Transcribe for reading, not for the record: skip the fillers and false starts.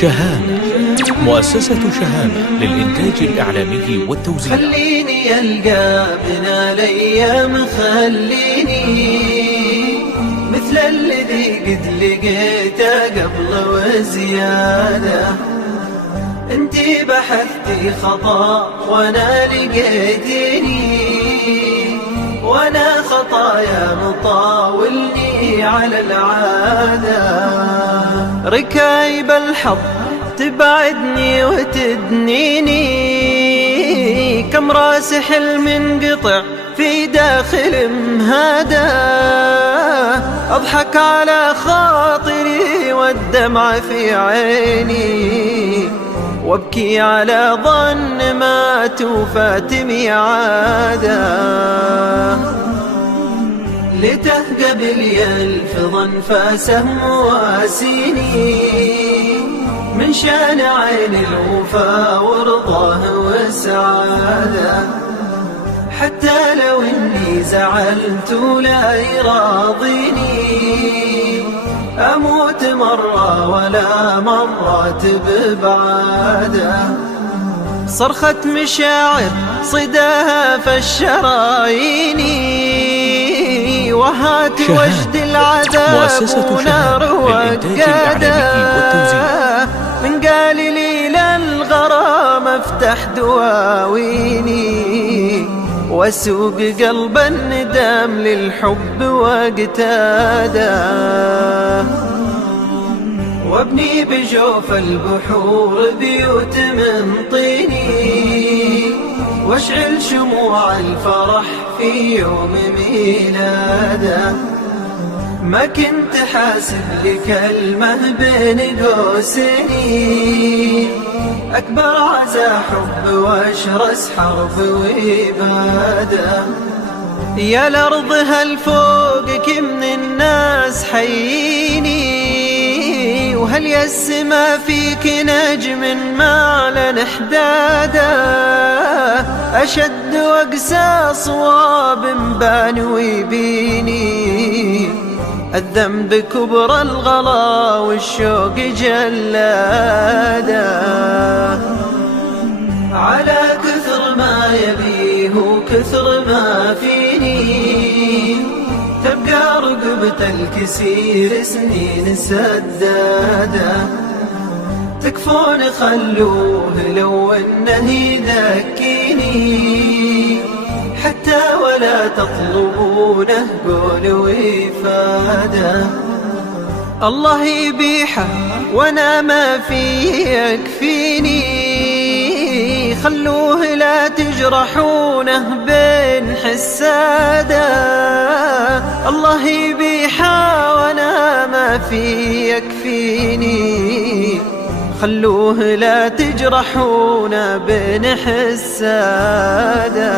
شهامة. مؤسسة شهامة للإنتاج الإعلامي والتوزيع. خليني ألقى بنا الأيام، خليني مثل الذي قد لقيته قبل وزيادة. انتي بحثتي خطأ وانا لقيتني، وانا خطايا مطاولني على العادة. ركايب الحظ تبعدني وتدنيني، كم راس حلم قطع في داخل مهادة. أضحك على خاطري والدمع في عيني، وابكي على ظن ما توفات ميعاده. لتهقب لي ألف ظن فسهم واسيني، من شان عين الوفا ورضاه والسعادة. حتى لو اني زعلت لا يراضيني، اموت مرة ولا مرات ببعادة. صرخة مشاعر صداها في الشرايين، وهات وجد العذاب ونار وقادة. من قال لي للغرام افتح دواويني، واسوق قلب الندم للحب واقتاده. وابني بجوف البحور بيوت من طيني، واشعل شموع الفرح في يوم ميلاده. ما كنت حاسب لكلمة بين قوسين، أكبر عزا حب وأشرس حرب وإبادة. يا الأرض هل فوقك من الناس حييني، وهل يا السما فيك نجم ما لن احداده. أشد وأقسى صواب بان ويبيني، الذنب كبر الغلا والشوق جلاده. على كثر ما يبيه وكثر ما فيني، تبقى رقبة الكسير سنين سدادة. تكفون خلوه لو انه يذكيني، حتى ولا تطلبونه قول وإفادة. الله يبيحه وانا ما في يكفيني، خلوه لا تجرحونه بين حساده. الله يبيحه وانا ما في يكفيني، خلوه لا تجرحونه بين حساده.